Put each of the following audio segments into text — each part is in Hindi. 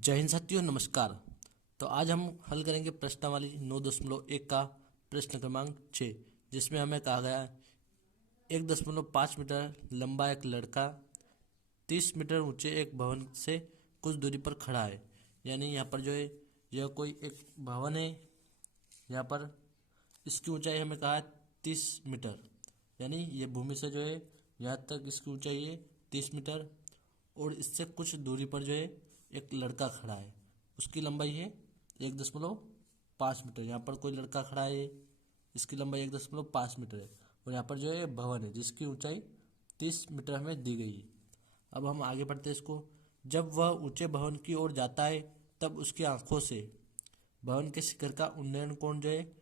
जय हिंद साथियों, नमस्कार। तो आज हम हल करेंगे प्रश्नावली 9.1 का प्रश्न क्रमांक 6, जिसमें हमें कहा गया है 1.5 मीटर लंबा एक लड़का 30 मीटर ऊंचे एक भवन से कुछ दूरी पर खड़ा है। यानी यहाँ पर जो है यह कोई एक भवन है। यहाँ पर इसकी ऊंचाई हमें कहा है 30 मीटर। यानी ये भूमि से जो है यहाँ तक इसकी ऊंचाई है 30 मीटर, और इससे कुछ दूरी पर जो है एक लड़का खड़ा है, उसकी लंबाई है 1.5 मीटर। यहाँ पर कोई लड़का खड़ा है, इसकी लंबाई 1.5 मीटर है, और यहाँ पर जो है भवन है जिसकी ऊंचाई 30 मीटर हमें दी गई है। अब हम आगे बढ़ते हैं इसको। जब वह ऊंचे भवन की ओर जाता है तब उसकी आंखों से भवन के शिखर का उन्नयन कोण जो है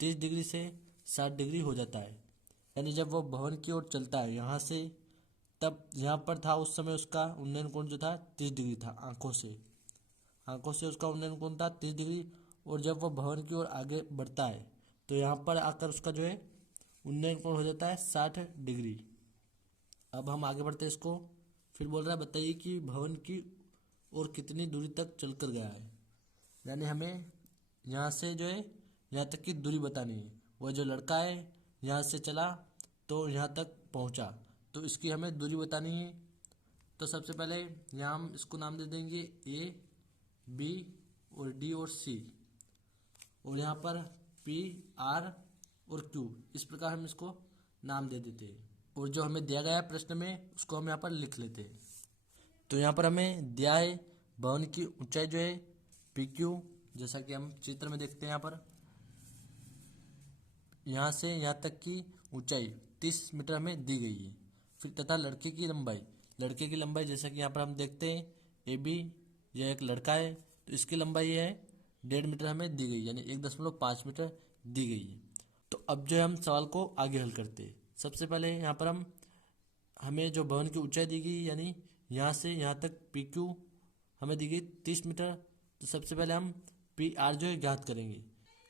30 डिग्री से 60 डिग्री हो जाता है। यानी जब वह भवन की ओर चलता है यहाँ से, तब यहाँ पर था उस समय उसका उन्नयन कोण जो था 30 डिग्री था। आंखों से उसका उन्नयन कोण था 30 डिग्री, और जब वह भवन की ओर आगे बढ़ता है तो यहाँ पर आकर उसका जो है उन्नयन कोण हो जाता है 60 डिग्री। अब हम आगे बढ़ते हैं इसको। फिर बोल रहा है बताइए कि भवन की ओर कितनी दूरी तक चल कर गया है। यानी हमें यहाँ से जो है यहाँ तक की दूरी बतानी है। वह जो लड़का है यहाँ से चला तो यहाँ तक पहुँचा, तो इसकी हमें दूरी बतानी है। तो सबसे पहले यहाँ हम इसको नाम दे देंगे ए, बी और डी और सी, और यहाँ पर पी, आर और क्यू, इस प्रकार हम इसको नाम दे देते हैं। और जो हमें दिया गया है प्रश्न में उसको हम यहाँ पर लिख लेते हैं। तो यहाँ पर हमें दिया है भवन की ऊंचाई जो है पी क्यू, जैसा कि हम चित्र में देखते हैं। यहाँ पर यहाँ से यहाँ तक की ऊंचाई 30 मीटर हमें दी गई है। फिर तथा लड़के की लंबाई जैसा कि यहाँ पर हम देखते हैं ए बी, यह एक लड़का है तो इसकी लंबाई है 1.5 मीटर हमें दी गई, यानी 1.5 मीटर दी गई है। तो अब जो है हम सवाल को आगे हल करते हैं। सबसे पहले यहाँ पर हमें जो भवन की ऊंचाई दी गई, यानी यहाँ से यहाँ तक पी क्यू हमें दी गई 30 मीटर। तो सबसे पहले हम पी आर जो है ज्ञात करेंगे।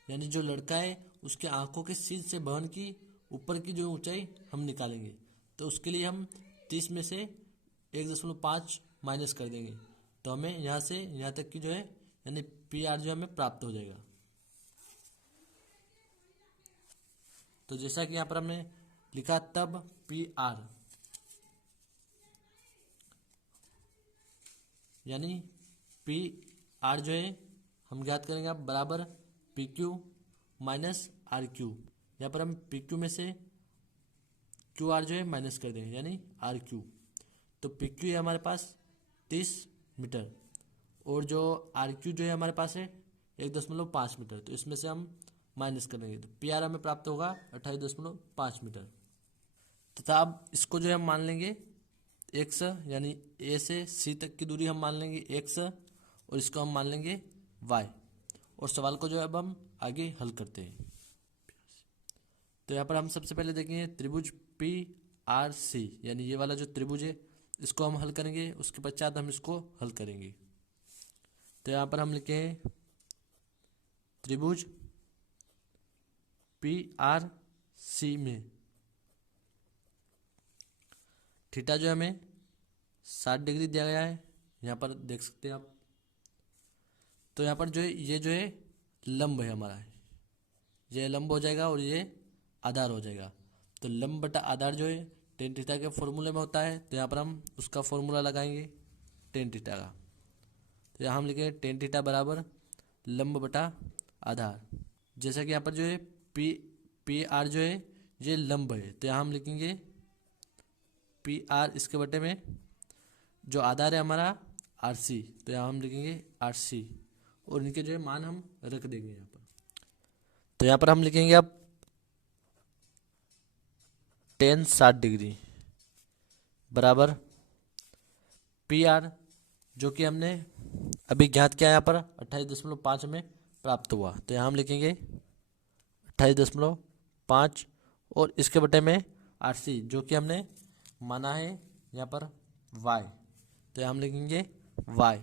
यानी जो लड़का है उसके आंखों के सीध से भवन की ऊपर की जो ऊंचाई हम निकालेंगे। तो उसके लिए हम 30 में से 1.5 माइनस कर देंगे, तो हमें यहाँ से यहाँ तक की जो है यानी पी आर जो हमें प्राप्त हो जाएगा। तो जैसा कि यहाँ पर हमने लिखा, तब पी आर यानी पी आर जो है हम ज्ञात करेंगे अब बराबर P Q minus R Q. यहाँ पर हम पी क्यू में से क्यू आर जो है माइनस कर देंगे, यानी आर क्यू। तो पी क्यू है हमारे पास 30 मीटर, और जो आर क्यू जो है हमारे पास है 1.5 मीटर। तो इसमें से हम माइनस करेंगे तो पी आर हमें प्राप्त होगा 28.5 मीटर। तथा अब इसको जो है हम मान लेंगे एक्स, यानी ए से सी तक की दूरी हम मान लेंगे एक्स, और इसको हम मान लेंगे वाई। और सवाल को जो है अब हम आगे हल करते हैं। तो यहाँ पर हम सबसे पहले देखेंगे त्रिभुज पी आर सी, यानी ये वाला जो त्रिभुज है इसको हम हल करेंगे, उसके पश्चात हम इसको हल करेंगे। तो यहाँ पर हम लिखे हैं त्रिभुज पी आर सी में थीटा जो हमें 60 डिग्री दिया गया है, यहाँ पर देख सकते हैं आप। तो यहाँ पर जो है ये जो है लंब है हमारा, ये लंब हो जाएगा और ये आधार हो जाएगा। तो लंब बटा आधार जो है टेन थीटा के फॉर्मूले में होता है, तो यहाँ पर हम उसका फॉर्मूला लगाएंगे टेन थीटा का। तो यहाँ हम लिखेंगे टेन थीटा बराबर लंब बटा आधार। जैसा कि यहाँ पर जो है पी आर जो है ये लंब है, तो यहाँ हम लिखेंगे पी आर इसके बटे में जो आधार है हमारा आर सी, तो यहाँ हम लिखेंगे आर सी, और इनके जो है मान हम रख देंगे यहाँ पर। तो यहाँ पर हम लिखेंगे अब टेन 60 डिग्री बराबर पी आर जो कि हमने अभी ज्ञात किया, यहाँ पर 28.5 में प्राप्त हुआ। तो यहाँ हम लिखेंगे 28.5, और इसके बटे में आर सी जो कि हमने माना है यहाँ पर वाई, तो यहाँ हम लिखेंगे वाई।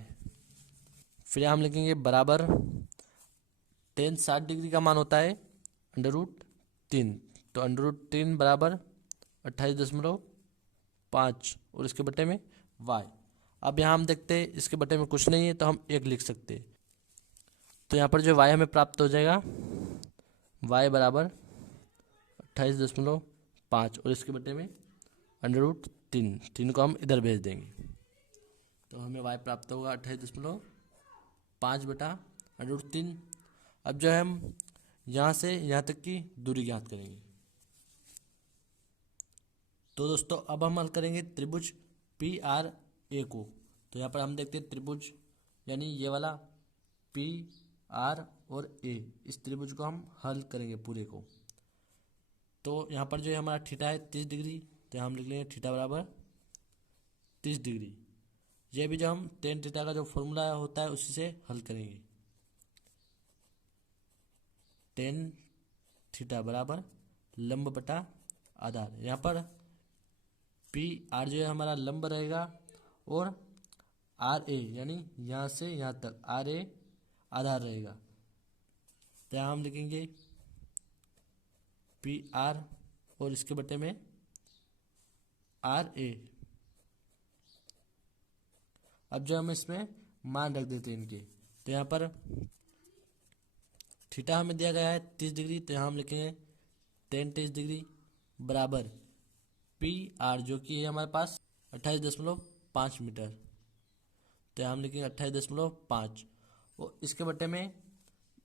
फिर हम लिखेंगे बराबर टेन 60 डिग्री का मान होता है √3, तो √3 बराबर 28.5 और इसके बटे में y। अब यहाँ हम देखते हैं इसके बटे में कुछ नहीं है तो हम 1 लिख सकते हैं। तो यहाँ पर जो y हमें प्राप्त हो जाएगा y बराबर 28.5 और इसके बटे में √3 को हम इधर भेज देंगे तो हमें y प्राप्त होगा 28.5 बटा √3। अब जो है हम यहाँ से यहाँ तक की दूरी ज्ञात करेंगे। तो दोस्तों अब हम हल करेंगे त्रिभुज PRA को। तो यहाँ पर हम देखते हैं त्रिभुज यानी ये वाला PR और A, इस त्रिभुज को हम हल करेंगे पूरे को। तो यहाँ पर जो है हमारा थीटा है 30 डिग्री, तो हम लिख लेंगे थीटा बराबर 30 डिग्री। ये भी जो हम टेन थीटा का जो फॉर्मूला होता है उसी से हल करेंगे। टेन थीटा बराबर लंब बटा आधार। यहाँ पर PR जो है हमारा लंब रहेगा और RA यानी यहाँ से यहाँ तक RA आधार रहेगा। तो यहाँ हम लिखेंगे PR और इसके बटे में RA। अब जो हम इसमें मान रख देते हैं इनके। तो यहाँ पर थीटा हमें दिया गया है 30 डिग्री, तो यहाँ हम लिखेंगे 30 डिग्री बराबर PR जो कि है हमारे पास 28.5 मीटर। तो यहाँ हम लिखेंगे 28.5 और इसके बटे में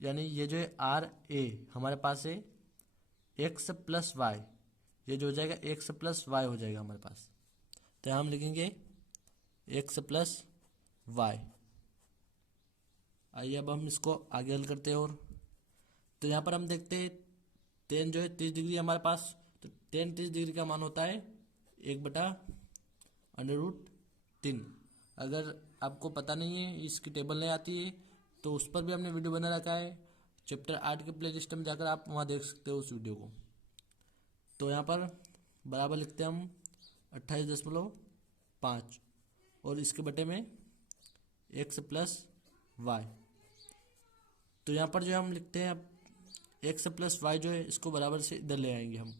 यानी ये जो है RA हमारे पास है x प्लस y, ये जो हो जाएगा x प्लस y हो जाएगा हमारे पास। तो यहाँ हम लिखेंगे x प्लस y। आइए अब हम इसको आगे हल करते हैं। और तो यहाँ पर हम देखते हैं टेन जो है 30 डिग्री हमारे पास, तो टेन 30 डिग्री का मान होता है 1/√3। अगर आपको पता नहीं है, इसकी टेबल नहीं आती है, तो उस पर भी हमने वीडियो बना रखा है चैप्टर 8 के प्ले लिस्ट में जाकर आप वहाँ देख सकते हो उस वीडियो को। तो यहाँ पर बराबर लिखते हैं हम 28.5 और इसके बटे में x प्लस y। तो यहाँ पर जो हम लिखते हैं अब x प्लस y जो है इसको बराबर से इधर ले आएंगे हम,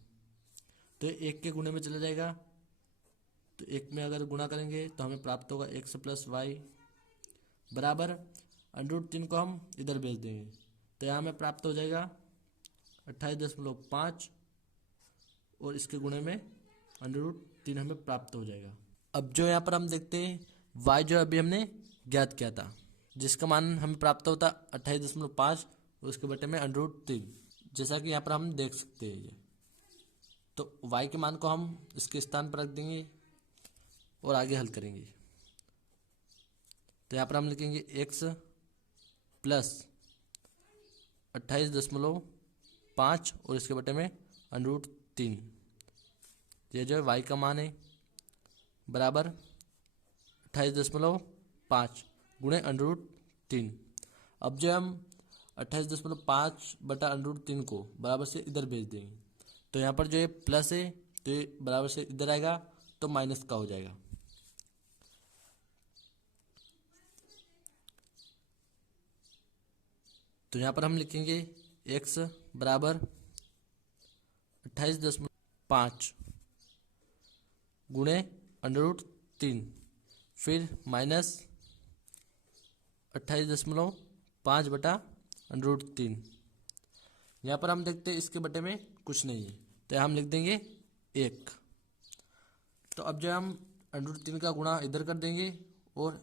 तो एक के गुणे में चला जाएगा। तो एक में अगर गुणा करेंगे तो हमें प्राप्त होगा x प्लस वाई बराबर √3 को हम इधर भेज देंगे। तो यहाँ हमें प्राप्त हो जाएगा 28.5 और इसके गुणे में √3 हमें प्राप्त हो जाएगा। अब जो यहाँ पर हम देखते हैं y जो अभी हमने ज्ञात किया था, जिसका मान हमें प्राप्त होता 28.5 और उसके बटे में √3, जैसा कि यहाँ पर हम देख सकते हैं। ये तो y के मान को हम इसके स्थान पर रख देंगे और आगे हल करेंगे। तो यहाँ पर हम लिखेंगे x प्लस 28.5 और इसके बटे में √3, ये जो है y का मान है बराबर 28.5 गुणे √3। अब जो हम 28.5 बटा √3 को बराबर से इधर भेज देंगे। तो यहाँ पर जो है प्लस है तो ये बराबर से इधर आएगा तो माइनस का हो जाएगा। तो यहाँ पर हम लिखेंगे x बराबर 28.5 गुणे √3 फिर माइनस 28.5 बटा √3। यहाँ पर हम देखते हैं इसके बटे में कुछ नहीं है, तो हम लिख देंगे 1। तो अब जो हम √3 का गुणा इधर कर देंगे और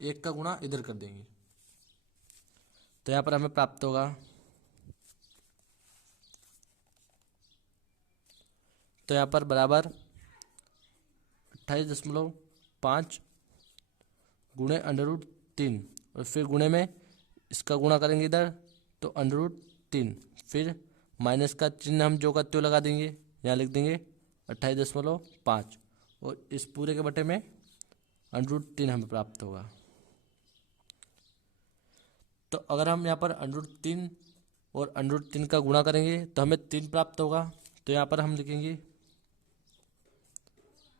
1 का गुणा इधर कर देंगे। तो यहाँ पर हमें प्राप्त होगा, तो यहाँ पर बराबर 28.5 गुणे √3 और फिर गुणे में इसका गुणा करेंगे इधर तो √3 फिर माइनस का चिन्ह हम जो का त्यों लगा देंगे, यहाँ लिख देंगे 28.5 और इस पूरे के बटे में √3 हमें प्राप्त होगा। तो अगर हम यहाँ पर √3 और √3 का गुणा करेंगे तो हमें 3 प्राप्त होगा। तो यहाँ पर हम लिखेंगे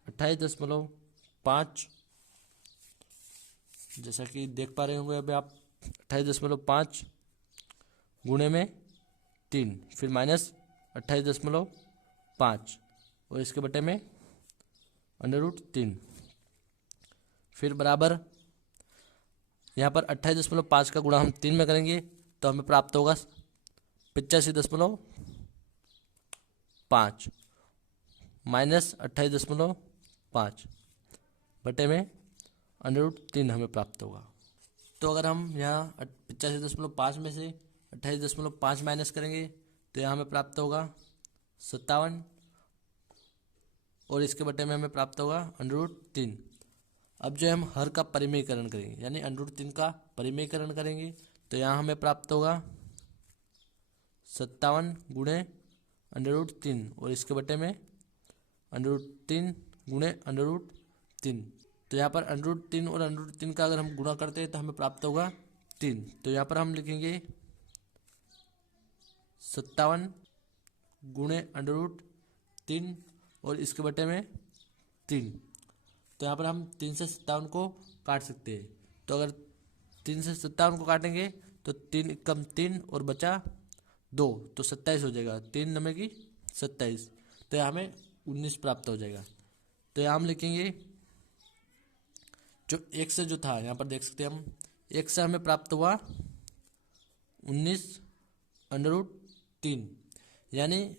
28.5, जैसा कि देख पा रहे होंगे अभी आप, 28.5 गुणे में 3 फिर माइनस 28.5 और इसके बटे में √3 फिर बराबर यहाँ पर 28.5 का गुणा हम 3 में करेंगे तो हमें प्राप्त होगा 85.5 माइनस 28.5 बटे में √3 हमें प्राप्त होगा। तो अगर हम यहाँ 85.5 में से 28.5 माइनस करेंगे तो यहाँ हमें प्राप्त होगा 57 और इसके बटे में हमें प्राप्त होगा √3। अब जो हम हर का परिमेयकरण करेंगे यानी √3 का परिमेयकरण करेंगे तो यहाँ हमें प्राप्त होगा 57 गुणे √3 और इसके बटे में √3 गुणे √3। तो यहाँ पर √3 और √3 का अगर हम गुणा करते हैं तो हमें प्राप्त होगा 3। तो यहाँ पर हम लिखेंगे 57 गुणे √3 और इसके बटे में 3। तो यहाँ पर हम 3 से 57 को काट सकते हैं। तो अगर 3 से 57 को काटेंगे तो 3 कम 3 और बचा 2 तो 27 हो जाएगा। 3 नमे की 27 तो यहाँ हमें 19 प्राप्त हो जाएगा। तो यहाँ हम लिखेंगे जो एक से जो था यहाँ पर देख सकते हैं हम एक से हमें प्राप्त हुआ 19 √3 यानी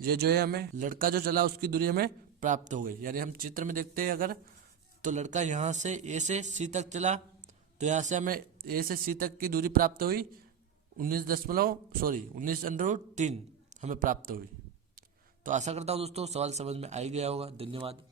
ये जो है हमें लड़का जो चला उसकी दूरी हमें प्राप्त हो गई। यानी हम चित्र में देखते हैं अगर तो लड़का यहाँ से ए से सी तक चला तो यहाँ से हमें ए से सी तक की दूरी प्राप्त हुई 19 √3 हमें प्राप्त हुई। तो आशा करता हूँ दोस्तों सवाल समझ में आ ही गया होगा। धन्यवाद।